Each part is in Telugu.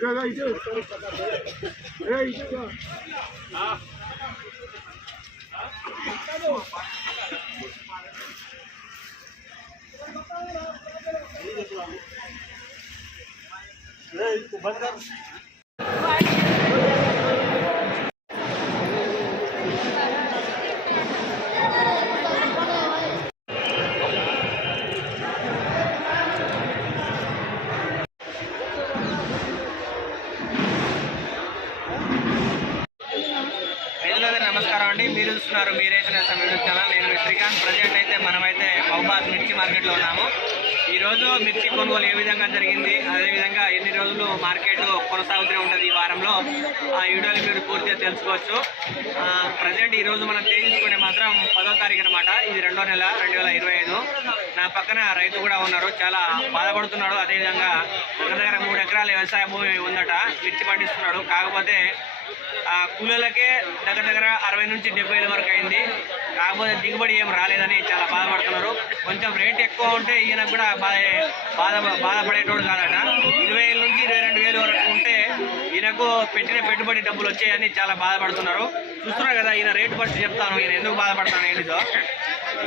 Joga aí, Deus. Ei, Deus. Ah. Ei, tu vai. రైతులందరూ నమస్కారం అండి. మీరు చూస్తున్నారు మీరైతే నా సమయం ఛానల్. నేను శ్రీకాంత్. ప్రజెంట్ అయితే మనమైతే మహబాద్ మిర్చి మార్కెట్లో ఉన్నాము. ఈ రోజు మిర్చి కొనుగోలు ఏ విధంగా జరిగింది? అదేవిధంగా ఎన్ని రోజులు మార్కెట్ కొనసాగుతూనే ఉంటుంది ఈ వారంలో? ఆ వీడియోలు మీరు పూర్తిగా తెలుసుకోవచ్చు. ప్రజెంట్ ఈ రోజు మనం తేల్చుకుంటే మాత్రం పదో తారీఖు అనమాట ఇది రెండో నెల రెండు వేల ఇరవై ఐదు. నా పక్కన రైతు కూడా ఉన్నారు. చాలా బాధపడుతున్నాడు. అదేవిధంగా దగ్గర దగ్గర మూడు ఎకరాల వ్యవసాయ భూమి ఉందట. మిర్చి పండిస్తున్నాడు. కాకపోతే కూలీలకే దగ్గర దగ్గర అరవై నుంచి డెబ్బై వేల వరకు అయింది. కాకపోతే దిగుబడి ఏం రాలేదని చాలా బాధపడుతున్నారు. కొంచెం రేట్ ఎక్కువ ఉంటే ఈయన కూడా బాధ బాధ బాధపడేటోడు కాదట. ఇరవై వేల నుంచి ఇరవై రెండు వేల వరకు ఉంటే ఈయనకు పెట్టిన పెట్టుబడి డబ్బులు వచ్చాయని చాలా బాధపడుతున్నారు. చూస్తున్నారు కదా ఈయన రేటు బట్టి చెప్తాను. ఈయన ఎందుకు బాధపడతాను ఏంటిదో.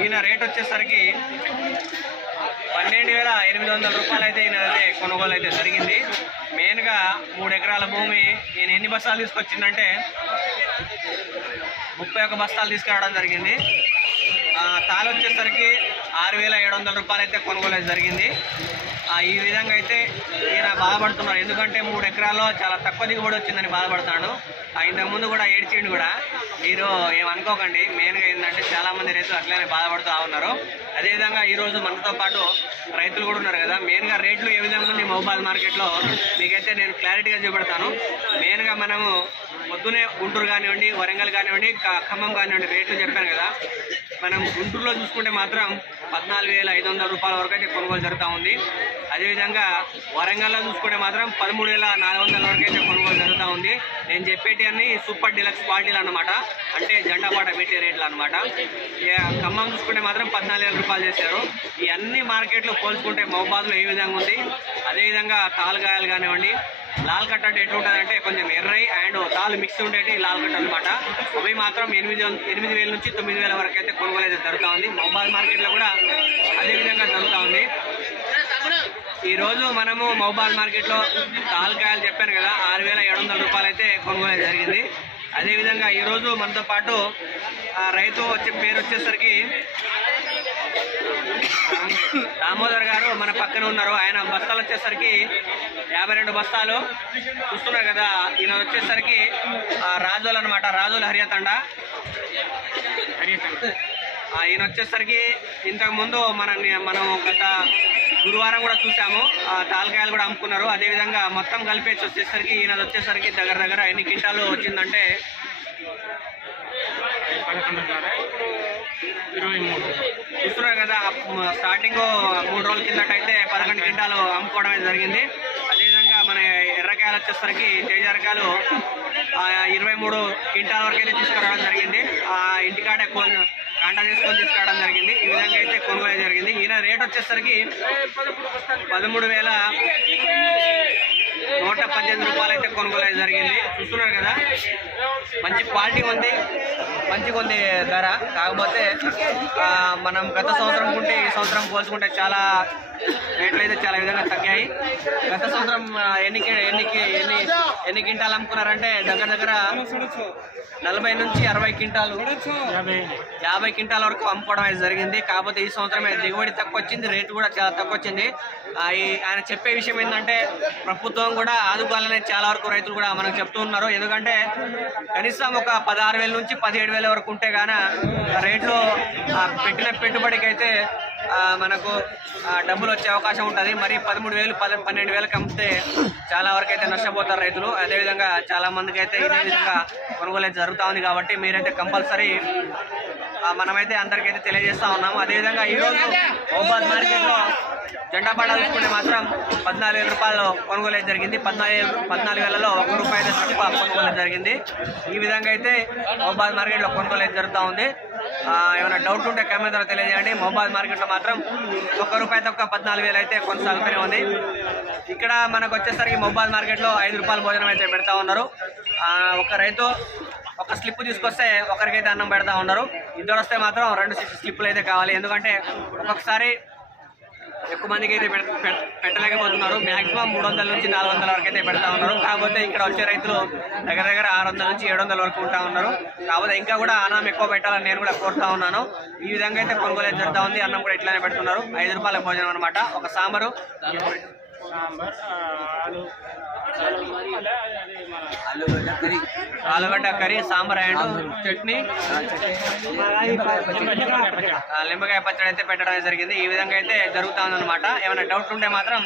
ఈయన రేట్ వచ్చేసరికి పన్నెండు వేల ఎనిమిది వందల రూపాయలు అయితే ఈయన అయితే కొనుగోలు అయితే జరిగింది. మెయిన్గా మూడు ఎకరాల భూమి నేను ఎన్ని బస్తాలు తీసుకొచ్చిందంటే ముప్పై ఒక బస్తాలు తీసుకురావడం జరిగింది. ఆ, తాలు వచ్చేసరికి ఆరు వేల ఏడు వందల రూపాయలు అయితే కొనుగోలు అయితే జరిగింది. ఈ విధంగా అయితే ఈయన బాధపడుతున్నారు. ఎందుకంటే మూడు ఎకరాల్లో చాలా తక్కువ దిగుబడి వచ్చిందని బాధపడుతున్నాడు. ఇంతకుముందు కూడా ఏడ్చిండు కూడా. మీరు ఏమనుకోకండి మెయిన్గా ఏంటంటే చాలామంది రైతులు అట్లనే బాధపడుతూ ఉన్నారు. అదేవిధంగా ఈరోజు మనతో పాటు రైతులు కూడా ఉన్నారు కదా. మెయిన్గా రేట్లు ఏ విధంగా ఉంది మొబైల్ మార్కెట్లో? మీకైతే నేను క్లారిటీగా చూపెడతాను. మెయిన్గా మనము పొద్దునే గుంటూరు కానివ్వండి వరంగల్ కానివ్వండి ఖమ్మం కానివ్వండి రేట్లు చెప్పాను కదా. మనం గుంటూరులో చూసుకుంటే మాత్రం పద్నాలుగు వేల ఐదు వందల రూపాయల వరకు అయితే కొనుగోలు జరుగుతూ ఉంది. అదేవిధంగా వరంగల్లో చూసుకుంటే మాత్రం పదమూడు వేల నాలుగు వందల వరకు అయితే కొనుగోలు జరుగుతూ ఉంది. నేను చెప్పేటి అన్ని సూపర్ డిలక్స్ క్వాలిటీలు అనమాట అంటే జెండాపాట పెట్టే రేట్లు అనమాట ఖమ్మం చూసుకుంటే మాత్రం పద్నాలుగు వేల రూపాయలు చేశారు. ఈ అన్ని మార్కెట్లు పోల్చుకుంటే మహబాద్లో ఏ విధంగా ఉంది? అదేవిధంగా తాలుగాయలు కానివ్వండి లాల్ కట్ట అంటే ఎట్లుంటుంది అంటే కొంచెం ఎర్రై అండ్ తాలు మిక్స్ ఉండేటి లాల్ కట్ట అనమాట అవి మాత్రం ఎనిమిది ఎనిమిది వేల నుంచి తొమ్మిది వేల వరకు అయితే కొనుగోలు అయితే జరుగుతూ ఉంది. మొబైల్ మార్కెట్లో కూడా అదేవిధంగా జరుగుతూ ఉంది. ఈ రోజు మనము మొబైల్ మార్కెట్లో తాలకాయలు చెప్పాను కదా ఆరు వేల ఏడు వందల రూపాయలు అయితే కొనుగోలు జరిగింది. అదేవిధంగా ఈరోజు మనతో పాటు ఆ రైతు వచ్చే పేరు వచ్చేసరికి దామోదర్ గారు మన పక్కన ఉన్నారు. ఆయన బస్తాలు వచ్చేసరికి యాభై రెండు బస్తాలు. చూస్తున్నారు కదా ఈయన వచ్చేసరికి ఆ, రాజోలు అనమాట రాజోలు హరియాతండ. ఆ, ఈయన వచ్చేసరికి ఇంతకు ముందు మన మనం గత గురువారం కూడా చూసాము ఆ తాలకాయలు కూడా అమ్ముకున్నారు. అదేవిధంగా మొత్తం కలిపేసి వచ్చేసరికి ఈయన వచ్చేసరికి దగ్గర దగ్గర ఎన్ని క్వింటాలు వచ్చిందంటే ఇరవై మూడు చూస్తున్నారు కదా స్టార్టింగ్ మూడు రోజుల కిందటైతే పదకొండు క్వింటాలు అమ్ముకోవడం జరిగింది. అదేవిధంగా మన ఎర్రకాయలు వచ్చేసరికి తేజరకాయలు ఇరవై మూడు క్వింటాల వరకు అయితే తీసుకురావడం జరిగింది. ఆ ఇంటికాడే కోల్ కాంటా చేసుకొని తీసుకురావడం జరిగింది. ఈ విధంగా అయితే కొనుగోలు జరిగింది. ఈయన రేట్ వచ్చేసరికి పదమూడు వేల నూట పద్దెనిమిది రూపాయలు అయితే కొనుగోలు అయితే జరిగింది. చూస్తున్నారు కదా? మంచి క్వాలిటీ ఉంది. మంచిగా ఉంది ధర. కాకపోతే మనం గత సంవత్సరం కుంటే ఈ సంవత్సరం పోల్చుకుంటే చాలా రేట్లు అయితే చాలా విధంగా తగ్గాయి. గత సంవత్సరం ఎన్నికి ఎన్నికి ఎన్ని ఎన్ని క్వింటాలు అమ్ముకున్నారంటే దగ్గర దగ్గర నలభై నుంచి అరవై క్వింటాలు యాభై యాభై క్వింటాల వరకు అమ్ముకోవడం అయితే జరిగింది. కాకపోతే ఈ సంవత్సరమే దిగుబడి తక్కువ వచ్చింది రేటు కూడా చాలా తక్కువ వచ్చింది ఆయన చెప్పే విషయం ఏంటంటే ప్రభుత్వం కూడా ఆదుకోవాలని చాలా వరకు రైతులు కూడా మనకు చెప్తూ ఉన్నారు. ఎందుకంటే కనీసం ఒక పదహారు వేల నుంచి పదిహేడు వేల వరకు ఉంటే గాన రేట్లు పెట్టిన పెట్టుబడికి అయితే మనకు డబ్బులు వచ్చే అవకాశం ఉంటుంది. మరి పదమూడు వేలు పద పన్నెండు వేలకు అమ్మితే చాలా వరకు అయితే నష్టపోతారు రైతులు. అదేవిధంగా చాలా మందికి అయితే ఇదే విధంగా కొనుగోలు అయితే జరుగుతూ ఉంది కాబట్టి మీరైతే కంపల్సరీ మనమైతే అందరికైతే తెలియజేస్తా ఉన్నాము. అదేవిధంగా ఈరోజు మహబాద్ మార్కెట్లో జెండా పడా చూసుకుంటే మాత్రం పద్నాలుగు వేల రూపాయలు కొనుగోలు అయితే జరిగింది. పద్నాలుగు పద్నాలుగు వేలలో ఒక రూపాయి కొనుగోలు జరిగింది. ఈ విధంగా అయితే మహబాద్ మార్కెట్లో కొనుగోలు అయితే జరుగుతూ ఉంది. ఏమైనా డౌట్ ఉంటే కామెంట్ ద్వారా తెలియజేయండి. మహబాద్ మార్కెట్లో మాత్రం ఒక్క రూపాయి తక్కువ పద్నాలుగు వేలు అయితే కొనసాగుతూనే ఉంది. ఇక్కడ మనకు వచ్చేసరికి మొబైల్ మార్కెట్లో ఐదు రూపాయల భోజనం అయితే పెడతా ఉన్నారు. ఆ, ఒక రైతు ఒక స్లిప్ తీసుకొస్తే ఒకరికైతే అన్నం పెడతా ఉన్నారు. ఇద్దరు వస్తే మాత్రం రెండు స్లిప్పులు అయితే కావాలి. ఎందుకంటే ఒక్కొక్కసారి ఎక్కువ మందికి అయితే పెట్టలేకపోతున్నారు. మ్యాక్సిమం మూడు వందల నుంచి నాలుగు వందల వరకు అయితే పెడతా ఉన్నారు. కాకపోతే ఇక్కడ వచ్చే రైతులు దగ్గర దగ్గర ఆరు వందల నుంచి ఏడు వందల వరకు ఉంటా ఉన్నారు. కాకపోతే ఇంకా కూడా అన్నం ఎక్కువ పెట్టాలని నేను కూడా కోరుతా ఉన్నాను. ఈ విధంగా అయితే కొనుగోలు జరుగుతూ ఉంది. అన్నం కూడా ఇట్లానే పెడుతున్నారు. ఐదు రూపాయల భోజనం అనమాట ఒక సాంబారు. ఆలుగడ్డ కర్రీ సాంబార్ అండ్ చట్నీ. ఆ, నిమ్మకాయ పచ్చడి అయితే పెట్టడం జరిగింది. ఈ విధంగా అయితే జరుగుతా అనమాట ఏమైనా డౌట్ ఉంటే మాత్రం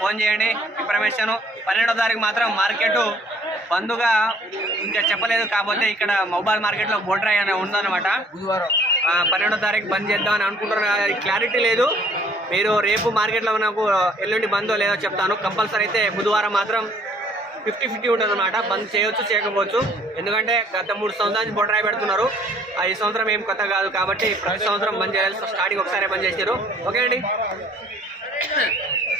ఫోన్ చేయండి. ఇన్ఫర్మేషన్ పన్నెండో తారీఖు మాత్రం మార్కెట్ బంధుగా ఇంకా చెప్పలేదు. కాకపోతే ఇక్కడ మొబైల్ మార్కెట్లో బోట్రాయ్ అనే ఉందన్నమాట. బుధవారం పన్నెండో తారీఖు బంద్ చేద్దామని అనుకుంటున్నాను క్లారిటీ లేదు. మీరు రేపు మార్కెట్లో నాకు ఎల్లుండి బందో లేదో చెప్తాను. కంపల్సరీ అయితే బుధవారం మాత్రం ఫిఫ్టీ ఫిఫ్టీ ఉంటుంది అనమాట బంద్ చేయొచ్చు చేయకపోవచ్చు. ఎందుకంటే గత మూడు సంవత్సరాలు నుంచి పెడుతున్నారు ఈ సంవత్సరం ఏం కొత్త కాదు కాబట్టి ప్రతి సంవత్సరం బంద్ చేయాలి స్టార్టింగ్ ఒకసారి బంద్ చేశారు ఓకే అండి